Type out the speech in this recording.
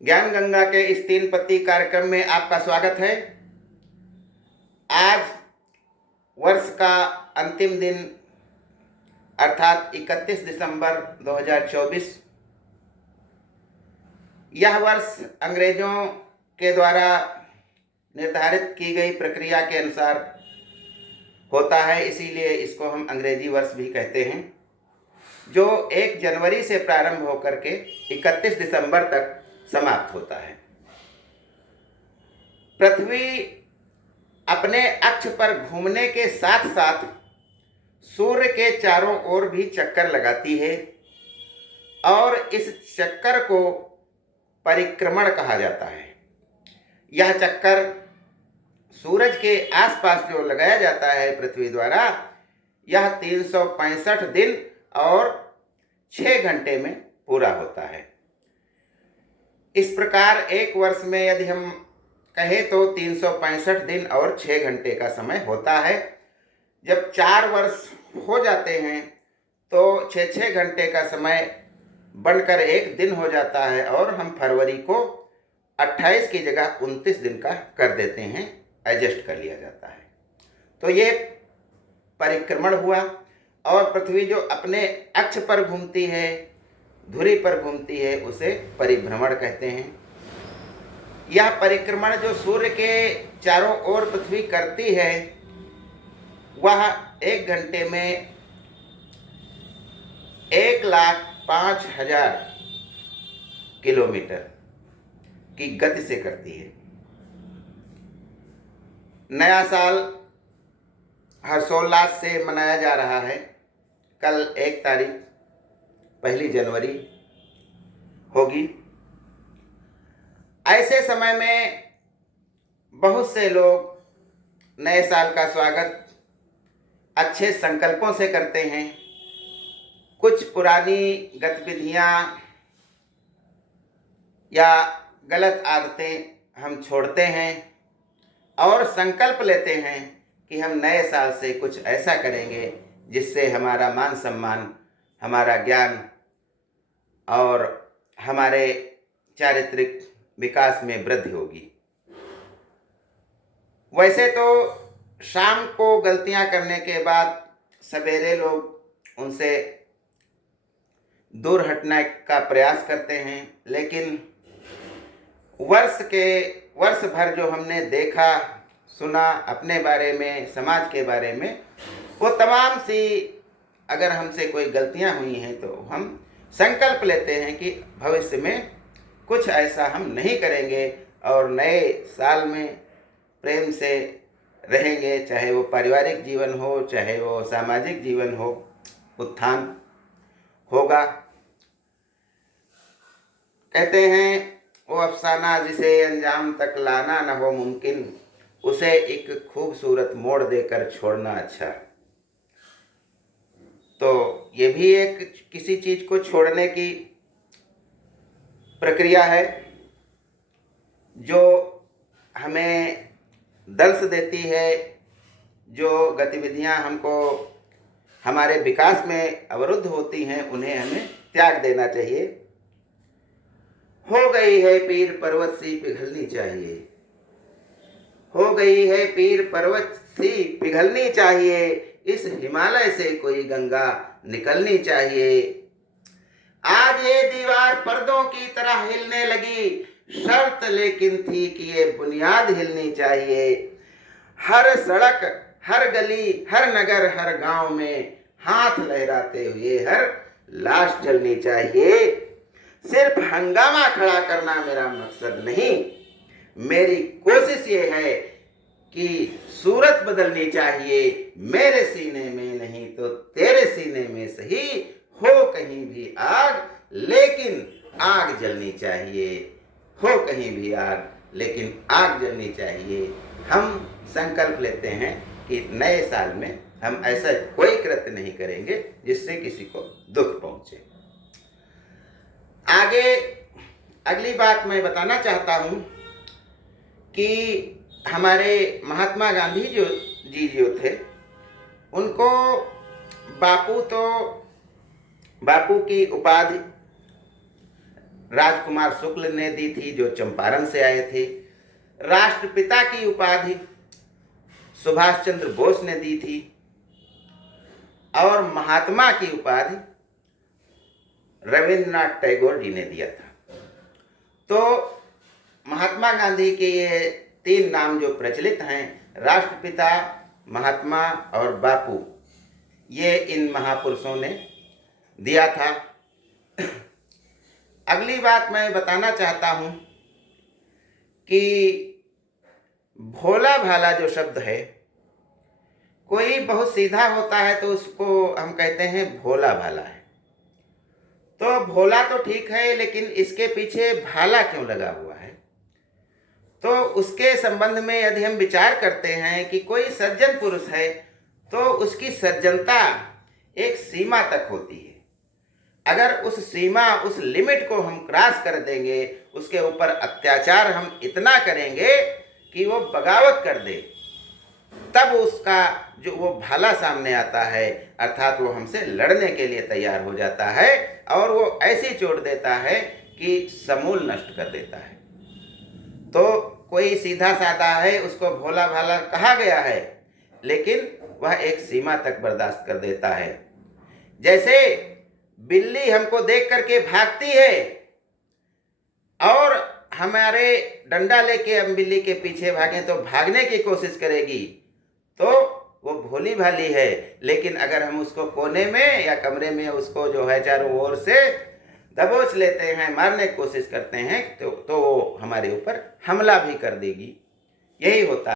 ज्ञान गंगा के इस 3 पत्ती कार्यक्रम में आपका स्वागत है। आज वर्ष का अंतिम दिन अर्थात 31 दिसंबर 2024। यह वर्ष अंग्रेजों के द्वारा निर्धारित की गई प्रक्रिया के अनुसार होता है, इसीलिए इसको हम अंग्रेजी वर्ष भी कहते हैं, जो 1 जनवरी से प्रारंभ होकर के 31 दिसंबर तक समाप्त होता है। पृथ्वी अपने अक्ष पर घूमने के साथ साथ सूर्य के चारों ओर भी चक्कर लगाती है और इस चक्कर को परिक्रमण कहा जाता है। यह चक्कर सूरज के आसपास जो लगाया जाता है पृथ्वी द्वारा, यह 365 दिन और 6 घंटे में पूरा होता है। इस प्रकार एक वर्ष में यदि हम कहें तो 365 दिन और 6 घंटे का समय होता है। जब 4 वर्ष हो जाते हैं तो 6-6 घंटे का समय बनकर 1 दिन हो जाता है और हम फरवरी को 28 की जगह 29 दिन का कर देते हैं, एडजस्ट कर लिया जाता है। तो ये परिक्रमण हुआ। और पृथ्वी जो अपने अक्ष पर घूमती है, धुरी पर घूमती है, उसे परिभ्रमण कहते हैं। यह परिक्रमण जो सूर्य के चारों ओर पृथ्वी करती है, वह 1 घंटे में 1,05,000 किलोमीटर की गति से करती है। नया साल हर्षोल्लास से मनाया जा रहा है। कल 1 तारीख 1 जनवरी होगी। ऐसे समय में बहुत से लोग नए साल का स्वागत अच्छे संकल्पों से करते हैं। कुछ पुरानी गतिविधियां या गलत आदतें हम छोड़ते हैं और संकल्प लेते हैं कि हम नए साल से कुछ ऐसा करेंगे जिससे हमारा मान सम्मान, हमारा ज्ञान और हमारे चारित्रिक विकास में वृद्धि होगी। वैसे तो शाम को गलतियां करने के बाद सवेरे लोग उनसे दूर हटने का प्रयास करते हैं, लेकिन वर्ष भर जो हमने देखा सुना अपने बारे में, समाज के बारे में, वो तमाम सी अगर हमसे कोई गलतियां हुई हैं तो हम संकल्प लेते हैं कि भविष्य में कुछ ऐसा हम नहीं करेंगे और नए साल में प्रेम से रहेंगे, चाहे वो पारिवारिक जीवन हो, चाहे वो सामाजिक जीवन हो, उत्थान होगा। कहते हैं वो अफसाना जिसे अंजाम तक लाना न हो मुमकिन, उसे एक खूबसूरत मोड़ देकर छोड़ना अच्छा। तो ये भी एक किसी चीज को छोड़ने की प्रक्रिया है जो हमें दर्श देती है। जो गतिविधियां हमको हमारे विकास में अवरुद्ध होती हैं, उन्हें हमें त्याग देना चाहिए। हो गई है पीर पर्वत सी पिघलनी चाहिए, हो गई है पीर पर्वत सी पिघलनी चाहिए, इस हिमालय से कोई गंगा निकलनी चाहिए। आज ये दीवार पर्दों की तरह हिलने लगी, शर्त लेकिन थी कि ये बुनियाद हिलनी चाहिए। हर सड़क, हर गली, हर नगर, हर गांव में हाथ लहराते हुए हर लाश जलनी चाहिए। सिर्फ हंगामा खड़ा करना मेरा मकसद नहीं, मेरी कोशिश ये है कि सूरत बदलनी चाहिए। मेरे सीने में नहीं तो तेरे सीने में सही, हो कहीं भी आग लेकिन आग जलनी चाहिए, हो कहीं भी आग लेकिन आग जलनी चाहिए। हम संकल्प लेते हैं कि नए साल में हम ऐसा कोई कृत्य नहीं करेंगे जिससे किसी को दुख पहुंचे। आगे अगली बात मैं बताना चाहता हूं कि हमारे महात्मा गांधी जी जो थे, उनको बापू की उपाधि राजकुमार शुक्ल ने दी थी, जो चंपारण से आए थे। राष्ट्रपिता की उपाधि सुभाष चंद्र बोस ने दी थी और महात्मा की उपाधि रविंद्रनाथ टैगोर जी ने दिया था। तो महात्मा गांधी के ये 3 नाम जो प्रचलित हैं, राष्ट्रपिता, महात्मा और बापू, ये इन महापुरुषों ने दिया था। अगली बात मैं बताना चाहता हूँ कि भोला भाला जो शब्द है, कोई बहुत सीधा होता है तो उसको हम कहते हैं भोला भाला है। तो भोला तो ठीक है, लेकिन इसके पीछे भाला क्यों लगा हुआ है? तो उसके संबंध में यदि हम विचार करते हैं कि कोई सज्जन पुरुष है तो उसकी सज्जनता एक सीमा तक होती है। अगर उस सीमा, उस लिमिट को हम क्रॉस कर देंगे, उसके ऊपर अत्याचार हम इतना करेंगे कि वो बगावत कर दे, तब उसका जो वो भाला सामने आता है, अर्थात वो हमसे लड़ने के लिए तैयार हो जाता है और वो ऐसी चोट देता है कि समूल नष्ट कर देता है। तो कोई सीधा साधा है, उसको भोला भाला कहा गया है, लेकिन वह एक सीमा तक बर्दाश्त कर देता है। जैसे बिल्ली हमको देख करके भागती है और हमारे डंडा लेके हम बिल्ली के पीछे भागें तो भागने की कोशिश करेगी, तो वो भोली भाली है। लेकिन अगर हम उसको कोने में या कमरे में उसको जो है चारों ओर से दबोच लेते हैं, मारने की कोशिश करते हैं, तो वो हमारे ऊपर हमला भी कर देगी। यही होता है।